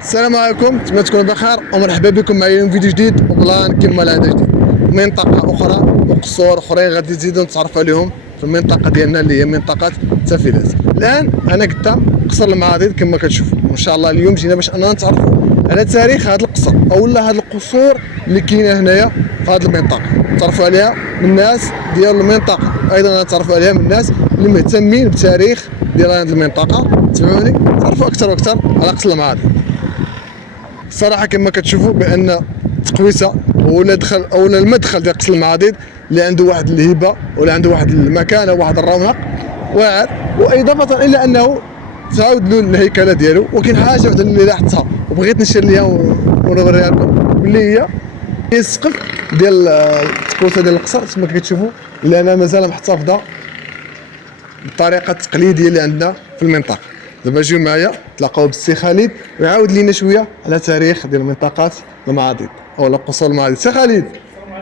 السلام عليكم، نتمنى تكونوا بخير ومرحبا بكم معايا في فيديو جديد وبلان كما العاده جديد. منطقه اخرى وقصور اخرين غادي نزيدو نتعرفوا عليهم في المنطقه ديالنا اللي هي منطقه تافيلات. الان انا قدام قصر المعاضد كما كتشوفوا، وان شاء الله اليوم جينا باش اننا نتعرفوا على تاريخ هذا القصر اولا هذه القصور اللي كاينه هنايا في هذه المنطقه، نتعرفوا عليها من الناس ديال المنطقه، ايضا نتعرفوا عليها من الناس اللي مهتمين بالتاريخ ديال هذه المنطقه. تسمعوني تعرفوا اكثر واكثر على قصر المعاضد. الصراحه كما كتشوفوا بان تقويسه ولا دخل اولا المدخل ديال قصر المعاضد اللي عنده واحد الهبه ولا عنده واحد المكانه وواحد الرونق واعر، واضافه الى انه تعاود له الهيكله ديالو. وكاين حاجه وحده اللي لاحظتها وبغيت نشير ليها ونوريها لكم، اللي هي السقف ديال التقويسه ديال القصر كما كتشوفوا، اللي انا مازال محتفظه بالطريقه التقليديه اللي عندنا في المنطقه. دابا جيو معايا تلاقاو بالسي خالد ويعاود لينا شويه على تاريخ ديال منطقه المعاضد او قصور المعاضد. سي خالد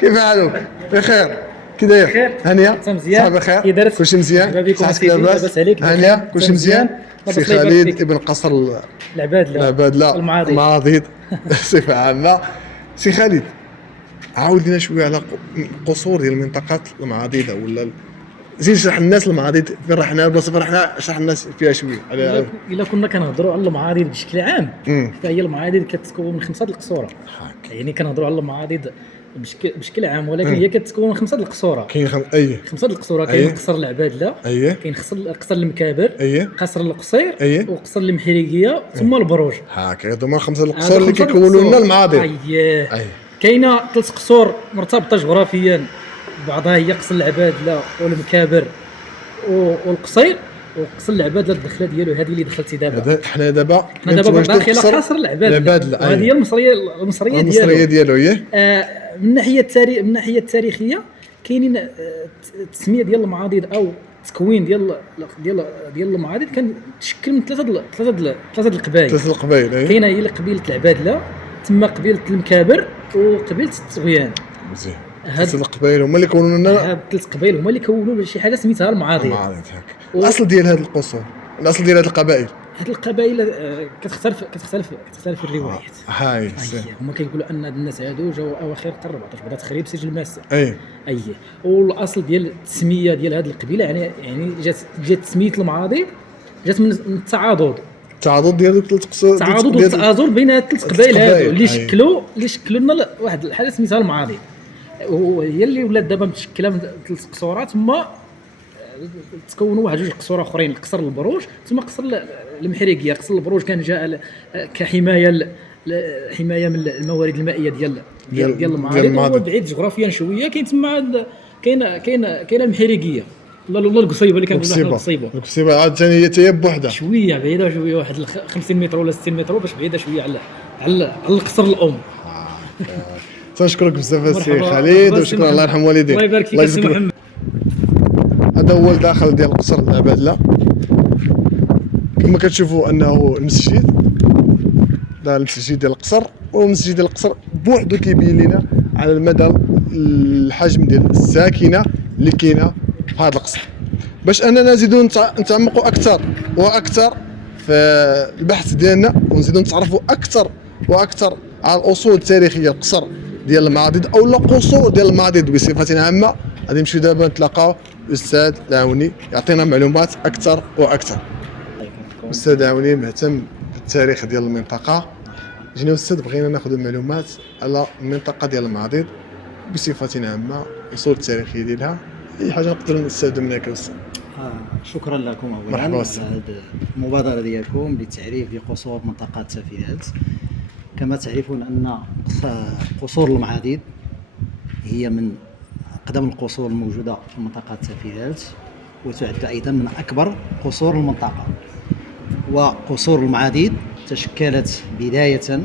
كيف حالك؟ بخير؟ كي داير؟ بخير. هانيه؟ مزيان. صحه بخير؟ كي دارت؟ كلشي مزيان؟ صحتك لاباس؟ هانيه؟ كلشي مزيان؟ سي خالد ابن قصر العبادله المعاضد بصفه عامه. سي خالد عاود لنا شويه على قصور ديال منطقه المعاضد ولا زيد شرح الناس المعاضد فين رحنا، البلاصه فين رحنا، شرح الناس فيها شويه. الا كنا كنهضروا على المعاضد بشكل عام فهي المعاضد كتتكون من 5 القصوره. يعني كنهضروا على المعاضد بشكل عام، ولكن هي كتكون من 5 القصوره. كاين 5 القصوره. كاين قصر العبادله، كاين قصر المكابر، قصر القصير، وقصر المحريقيه، ثم البروج. هاك هذوما 5 القصور اللي كيكونوا لنا المعاضد. كاينه 3 قصور مرتبطه جغرافيا بعضها، هي قصر العبادله والمكابر والقصير. وقصر العبادله الدخله ديالو هذه اللي دخلتي دابا. حنا دابا داخل قصر العبادله، وهذه هي المصريه ديالو هي من الناحيه التاريخيه. كاينين التسميه ديال المعاضد او التكوين ديال المعاضد كان تشكل من ثلاثه القبائل. كاينه هي قبيله العبادله، تما قبيله المكابر، وقبيله الطغيان. مزيان. هاد القبائل هما اللي كونوا لنا، هاد 3 قبائل هما اللي كونوا شي حاجه سميتها المعاضد. هاك الاصل ديال هاد القصور، الاصل ديال هاد القبائل. هاد القبائل كتختلف الروايات. هاي هما كيقولوا ان الناس هادو جاوا اواخر القرن 14 بعد تخريب سجل ماسة. والاصل ديال التسميه ديال هاد القبيله يعني جات سميه المعاضد جات من التعاضد ديال دوك 3 قصور، التعاضد والتآزر بين هاد 3 قبائل هادو اللي شكلوا لنا واحد الحاجه سميتها المعاضد، وهي اللي ولات دابا متشكله من 3 قصورات. ثم تكونوا واحد 2 قصور اخرين، قصر البروج ثم قصر المحريقيه. قصر البروج كان جاء كحمايه من الموارد المائيه ديال المعاضد، هو بعيد جغرافيا شويه. كاين تما كاين المحريقيه والله القصيبه اللي كنقولوا حنا القصيبه عاد ثاني هي تيب بوحدها شويه بعيده شويه، واحد 50 متر ولا 60 متر باش بعيده شويه على القصر الام. تنشكرك بزاف السي خالد، وشكرا الله يرحم والديك. الله يبارك فيك السي محمد. هذا هو الداخل ديال قصر العبادله. كما كتشوفوا انه المسجد ده المسجد ديال القصر، والمسجد ديال القصر بوحدو كيبين لنا على المدى الحجم ديال الساكنه اللي كاينه في هذا القصر. باش اننا نزيدو نتعمقوا اكثر واكثر في البحث ديالنا ونزيدو نتعرفوا اكثر واكثر على الاصول التاريخيه للقصر ديال المعاضد او القصور ديال المعاضد بصفه عامه، غادي نمشيو دابا نتلاقاو الاستاذ العوني يعطينا معلومات اكثر واكثر. الاستاذ العوني مهتم بالتاريخ ديال المنطقه. جينا استاذ بغينا ناخذ معلومات على المنطقه ديال المعاضد بصفه عامه، الاصول التاريخيه ديالها، اي حاجه نقدروا نستافدوا منها كاستاذ. شكرا لكم اولا على هذه المبادره ديالكم للتعريف بقصور منطقه تافيلات. كما تعرفون ان قصور المعاضد هي من اقدم القصور الموجوده في منطقه تافيلات، وتعد ايضا من اكبر قصور المنطقه. وقصور المعاضد تشكلت بدايه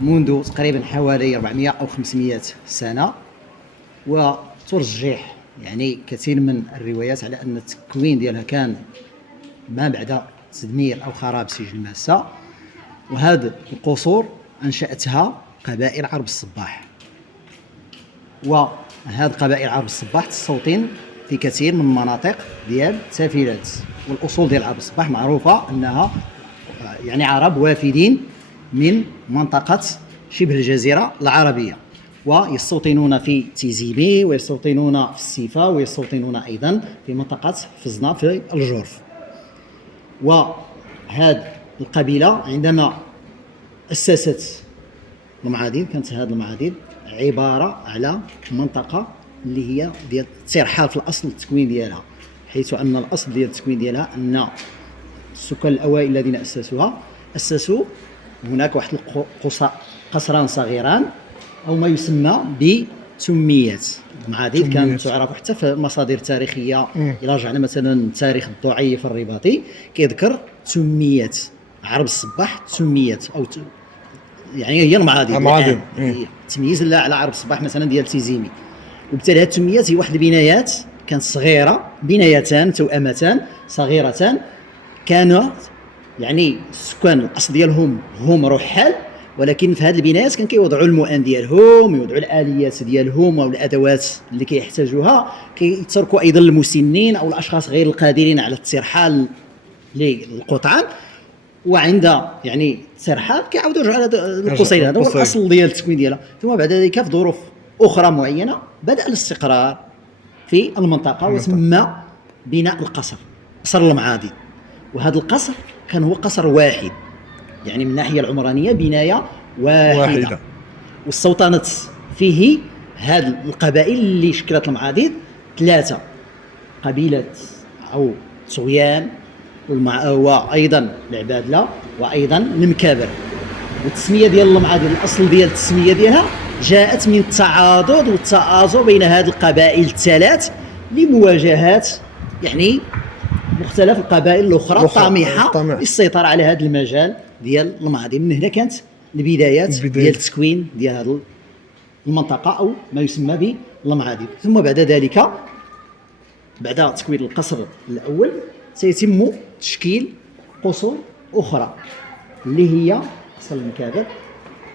منذ تقريبا حوالي 400 او 500 سنه، وترجح يعني كثير من الروايات على ان التكوين ديالها كان ما بعد تدمير او خراب سجل ماسة. وهذه القصور انشاتها قبائل عرب الصباح، وهذه قبائل عرب الصباح تستوطن في كثير من المناطق ديال تافيلات. والاصول ديال عرب الصباح معروفه انها يعني عرب وافدين من منطقة شبه الجزيرة العربية، ويستوطنون في تيزيمي، ويستوطنون في السيفا، ويستوطنون أيضا في منطقة فزنة في الجرف. وهذه القبيلة عندما أسست المعاديد كانت هذه المعاديد عبارة على منطقة اللي هي ديال ترحال في الأصل التكوين ديالها، حيث أن الأصل ديال التكوين ديالها أن السكان الأوائل الذين أسسوا هناك واحد قصران صغيران أو ما يسمى بتميات. المعاديد كانت تعرف حتى في المصادر التاريخية. إلا رجعنا مثلا تاريخ الضعيف الرباطي كيذكر تميات عرب الصباح، تميات أو يعني هي المعاديد تمييز لا على عرب الصباح مثلا ديال تيزيمي. وبالتالي هذه التميات هي واحد البنايات كانت صغيرة، بنايتان توأمتان صغيرتان، كانت يعني السكان الاصل ديالهم هم رحال، ولكن في هذه البنايات كان كيوضعوا المؤن ديالهم، يوضعوا الاليات ديالهم والادوات اللي كيحتاجوها، كيتركوا ايضا المسنين او الاشخاص غير القادرين على الترحال للقطعان، وعند يعني الترحال كيعاودوا يرجعوا على القصير. هذا هو الاصل ديال التكوين ديالها. ثم بعد ذلك في ظروف اخرى معينه بدا الاستقرار في المنطقه وتم بناء القصر، قصر المعادي. وهذا القصر كان هو قصر واحد، يعني من الناحيه العمرانيه بنايه واحده. واستوطنت فيه هذه القبائل اللي شكلت المعاديد، 3 قبيله او صويان وايضا العبادله وايضا المكابر. والتسميه ديال المعاديد الاصل ديال التسميه ديالها جاءت من التعاضد والتآزر بين هذه القبائل الثلاث لمواجهات يعني مختلف القبائل الاخرى الطامحه للسيطره على هذا المجال ديال المعادن. من هنا كانت البدايات ديال التكوين ديال هذه المنطقه او ما يسمى بالمعادن. ثم بعد ذلك بعد تكوين القصر الاول سيتم تشكيل قصور اخرى اللي هي قصر المكابر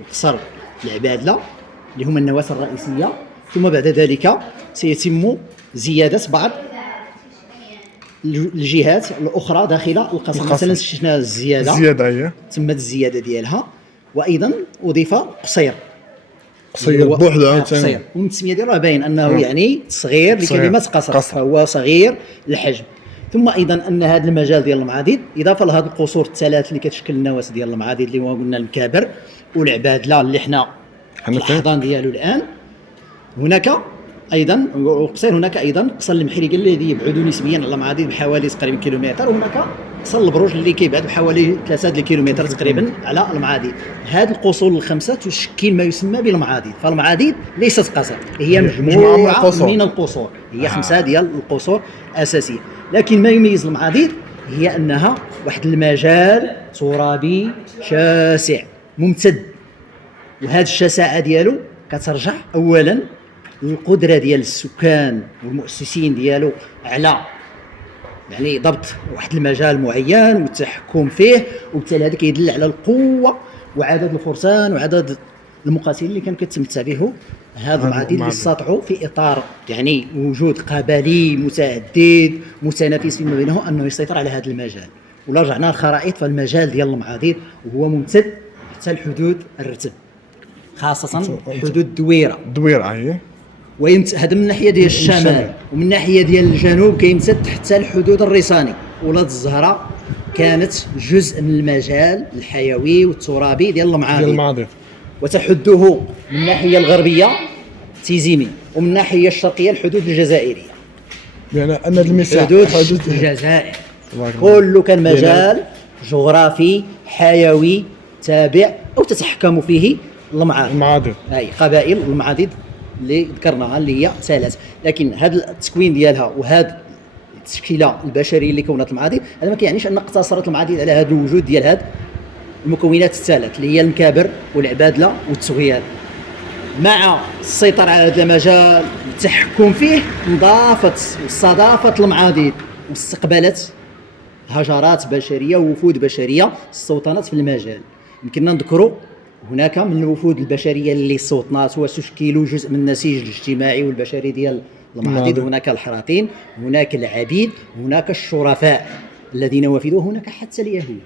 وقصر العبادله اللي هما النواه الرئيسيه. ثم بعد ذلك سيتم زياده بعض الجهات الاخرى داخل القصر. مثلا شفنا الزياده تمت الزياده ديالها، وايضا اضيف قصير بوحده قصير، ومن التسميه ديالو باين انه يعني صغير لكلمه قصر، فهو صغير الحجم. ثم ايضا ان هذا المجال ديال المعاديد اضافه لهذه القصور الثلاث اللي كتشكل النواه ديال المعاديد اللي هو قلنا المكابر والعبادله اللي حنا في الاحضان ديالو الان، هناك ايضا قصير، هناك ايضا قصر المحرقه الذي يبعد نسبيا على المعاديد بحوالي تقريبا كيلومتر، وهناك قصر البروج اللي كيبعد بحوالي 3 كيلومتر تقريبا على المعاديد. هذه القصور الخمسه تشكل ما يسمى بالمعاديد. فالمعاديد ليست قصر، هي مجموعه من القصور، هي 5 ديال القصور اساسيه. لكن ما يميز المعاديد هي انها واحد المجال ترابي شاسع ممتد، وهذه الشساعه ديالو كترجع اولا القدره ديال السكان والمؤسسين ديالو على يعني ضبط واحد المجال معين والتحكم فيه، وبالتالي هذا كيدل على القوه وعدد الفرسان وعدد المقاتلين اللي كان كيتمتع به هذا المعاديد اللي استطاعوا في اطار يعني وجود قبلي متعدد متنافس فيما بينه انه يسيطر على هذا المجال. ولا رجعنا للخرائط فالمجال ديال المعاديد وهو ممتد حتى الحدود الرتب، خاصه حدود الدويره هذا من الناحيه ديال الشمال، ومن الناحيه ديال الجنوب كيمتد حتى الحدود الريساني. ولاد الزهراء كانت جزء من المجال الحيوي والترابي ديال المعاديد، وتحده من الناحيه الغربيه تيزيمي، ومن الناحيه الشرقيه الحدود الجزائريه، يعني ان المساحه حدود الجزائر كله كان مجال جغرافي حيوي تابع او تتحكم فيه المعاديد. هاي قبائل المعاديد اللي ذكرناها اللي هي 3. لكن هذا التكوين ديالها وهذا التشكيله البشريه اللي كونت المعاديد هذا ما كيعنيش ان اقتصرت المعاديد على هذا الوجود ديال هذه المكونات الثلاث اللي هي المكابر والعبادله والتغيان. مع السيطره على هذا المجال والتحكم فيه استضافت المعاديد واستقبلت هجرات بشريه ووفود بشريه استوطنت في المجال. يمكننا نذكروا هناك من الوفود البشريه اللي استوطنت وتشكيل جزء من النسيج الاجتماعي والبشري ديال المعاديد. هناك الحراطين، هناك العبيد، هناك الشرفاء الذين وفدوا، هناك حتى اليهود.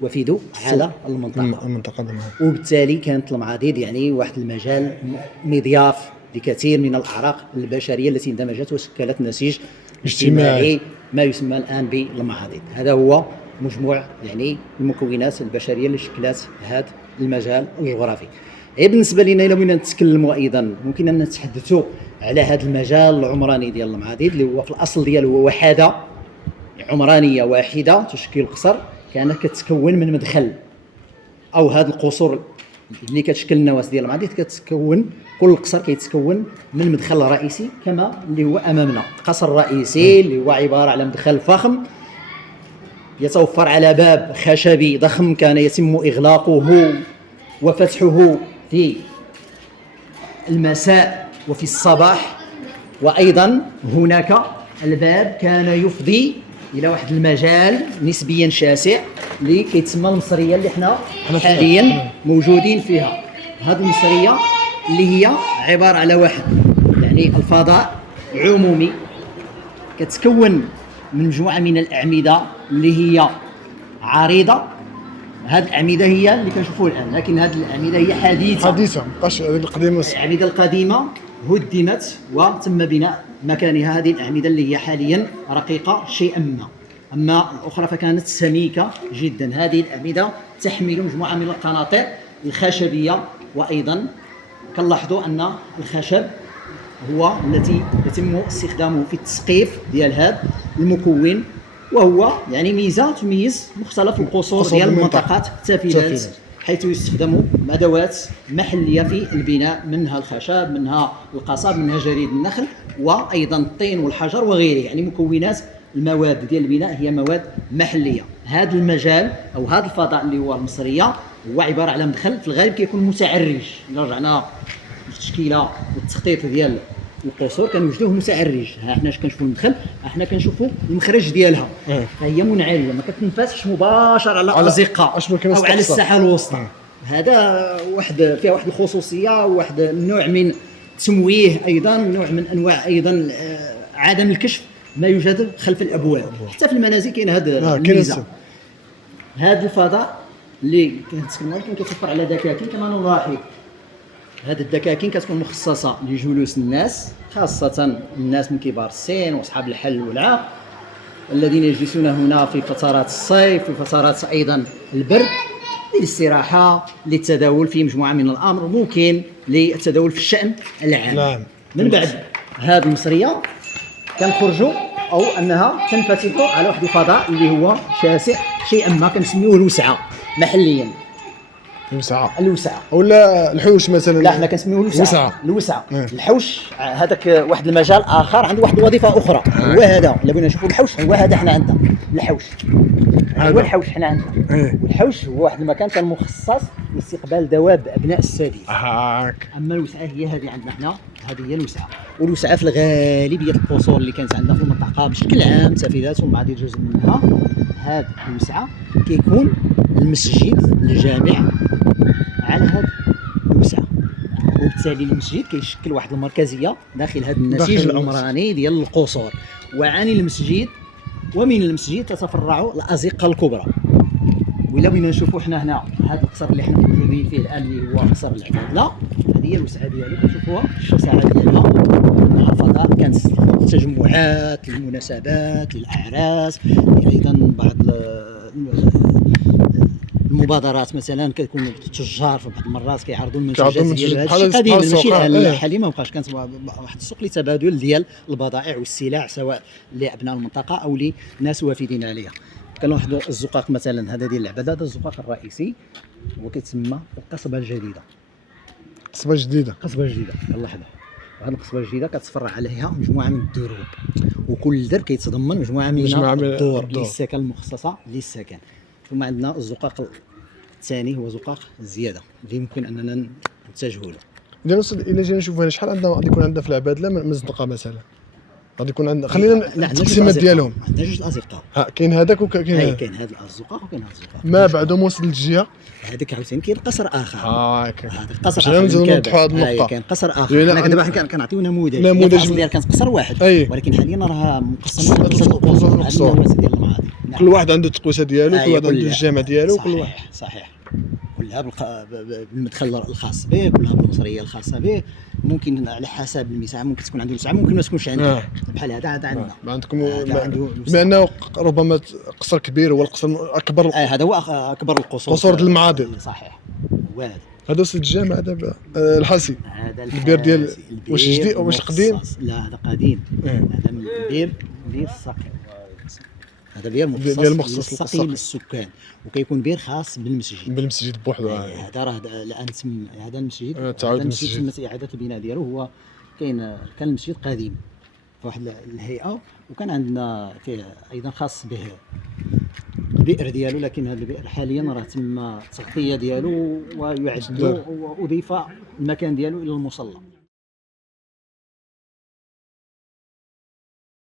وفدوا على المنطقه. وبالتالي كانت المعاضيد يعني واحد المجال مضياف لكثير من الاعراق البشريه التي اندمجت وشكلت نسيج اجتماعي ما يسمى الان بالمعاضيد. هذا هو مجموع يعني المكونات البشريه اللي شكلت هذا المجال الجغرافي. بالنسبه لنا الا بغينا نتكلموا ايضا ممكن ان نتحدثوا على هذا المجال العمراني ديال المعاضيد اللي هو في الاصل ديالو هو وحده عمرانيه واحده تشكل القصر كانت كتكون من مدخل، او هذه القصور اللي كتشكل النواة ديال المعاضيد كتكون كل قصر كيتكون من مدخل رئيسي كما اللي هو امامنا. القصر الرئيسي اللي هو عباره على مدخل فخم يتوفر على باب خشبي ضخم كان يتم اغلاقه وفتحه في المساء وفي الصباح، وايضا هناك الباب كان يفضي الى واحد المجال نسبيا شاسع اللي كيتسمى المصريه اللي حنا حاليا موجودين فيها. هذه المصريه اللي هي عباره على واحد يعني الفضاء عمومي كتكون من مجموعه من الاعمده اللي هي عريضه. هذه الاعمده هي اللي كنشوفوها الان، لكن هذه الاعمده هي حديثه مابقاش القديمه. الاعمده القديمه هدمت وتم بناء مكانها هذه الاعمده اللي هي حاليا رقيقه شيئا ما، اما الاخرى فكانت سميكه جدا. هذه الاعمده تحمل مجموعه من القناطر الخشبيه، وايضا كنلاحظوا ان الخشب هو التي يتم استخدامه في التسقيف ديال هذا المكون، وهو يعني ميزه تميز مختلف القصور ديال المنطقات التافهات، حيث يستخدم ادوات محليه في البناء، منها الخشب، منها القصب، منها جريد النخل، وايضا الطين والحجر وغيره. يعني مكونات المواد ديال البناء هي مواد محليه. هذا المجال او هذا الفضاء اللي هو المصريه هو عباره على مدخل في الغالب كيكون متعرج. الا رجعنا للتشكيله والتخطيط ديال القصور كنوجدوه متعرج. ها حنا اش كنشوفوا المدخل، ها حنا كنشوفوا المخرج ديالها، فهي منعرجه ما كتنفتحش مباشره على الازقه او على الساحه الوسطى. هذا واحد فيها واحد الخصوصيه وواحد النوع من تمويه، ايضا نوع من انواع ايضا عدم الكشف ما يوجد خلف الابواب. حتى في المنازل كاين هذا الميزه. هذا الفضاء اللي كنتكلموا عليه كيتوفر على دكاكين كما نلاحظ. هذه الدكاكين كتكون مخصصه لجلوس الناس، خاصه الناس من كبار السن واصحاب الحل والعقد الذين يجلسون هنا في فترات الصيف، في فترات ايضا البرد، للاستراحه، للتداول في مجموعه من الامر، ممكن للتداول في الشان العام. من بعد هذه المصريه كنخرجوا او انها تنفتح على واحد الفضاء اللي هو شاسع شيئا ما كنسميوه الوسعه محليا. الوسعه ولا الحوش مثلا؟ لا حنا كنسميوه الوسعه. الحوش هذاك واحد المجال اخر عنده واحد الوظيفه اخرى. هو هذا الا بغينا نشوفوا الحوش هو هذا حنا عندنا الحوش. هو الحوش حنا عندنا. والحوش هو واحد المكان كان مخصص لاستقبال دواب ابناء السادس. اما الوسعه هي هذه عندنا حنا، هذه هي الوسعه. والوسعه في الغالبيه القصور اللي كانت عندنا في المنطقه بشكل عام تافهات والمعاضيد جزء منها، هذه الوسعه كيكون المسجد الجامع على هذه الوسعه، وبالتالي المسجد كيشكل واحد المركزيه داخل هذا النسيج العمراني ديال القصور. وعن المسجد ومن المسجد تتفرع الازقه الكبرى. وإلا بغينا نشوفوا حنا هنا هذا القصر اللي حنا موجودين فيه الان اللي هو قصر العبادله، هذه هي الوسعه ديالو كنشوفوها الشاسعه ديالها. الفضاء كانت للتجمعات، للمناسبات، للاعراس، ايضا بعض المبادرات مثلا كتكون التجار في بعض المرات كيعرضوا المنتجات ديالهم. هذا الشيء قديم ماشي حاليا ما بقاش. كانت واحد السوق لتبادل ديال البضائع والسلع سواء لابناء المنطقه او لناس وافدين عليها. كنلاحظوا الزقاق مثلا هذا ديال العباده، هذا الزقاق الرئيسي وكيتسمى القصبه الجديده. قصبه جديده كنلاحظوا هذه القصبه الجديده كتفرع عليها مجموعه من الدروب، وكل درب كيتضمن مجموعه من الدور للسكن المخصصه للسكن. ثم عندنا الزقاق الثاني هو زقاق الزياده اللي يمكن اننا نتجهوا له. الا جينا نشوفوا هنا شحال عندنا غادي يكون عندنا في العبادله من زنقه مثلا، غادي يكون عندنا خلينا التقسيمات ديالهم. عندنا جوج الازقه، كاين هذاك وكاين هذا. كاين هذا الزقاق وكاين هذا الزقاق. ما بعدهم وصل للجهه هذاك عاوتاني كاين قصر اخر. هذا قصر اخر. نوضحوا هذه النقطه. كاين قصر اخر. حنا دابا كنعطيو نموذج ديال كانت قصر واحد، ولكن حاليا راه مقسمه على 3 قصور ديال المعاضي. كل واحد عنده التقويسه ديالو، كل واحد عنده الجامع ديالو، كل واحد صحيح كلها بالمدخل الخاص به، كلها بالمصريه الخاصه به. ممكن على حسب المساحه، ممكن تكون عنده مساحه، ممكن ما تكونش عنده. بحال هذا عندنا ما عندكم بما انه ربما قصر كبير هو القصر اكبر. هذا هو اكبر القصور، قصور ديال المعاضد. صحيح هو هذا. هذا سيد الجامع دابا الحاسي. هذا البير ديال واش جديد او واش قديم؟ لا هذا قديم. هذا من البير السقي. هذا بير مخصص للسقي للسكان، وكيكون بير خاص بالمسجد بوحدو. هذا راه الان هذا المسجد، تعاود المسجد اعاده البناء ديالو هو كان المسجد قديم فواحد الهيئه، وكان عندنا فيه ايضا خاص به البئر ديالو، لكن هذا البئر حاليا راه تم التغطيه ديالو ويعد واضيف المكان ديالو الى المصلى.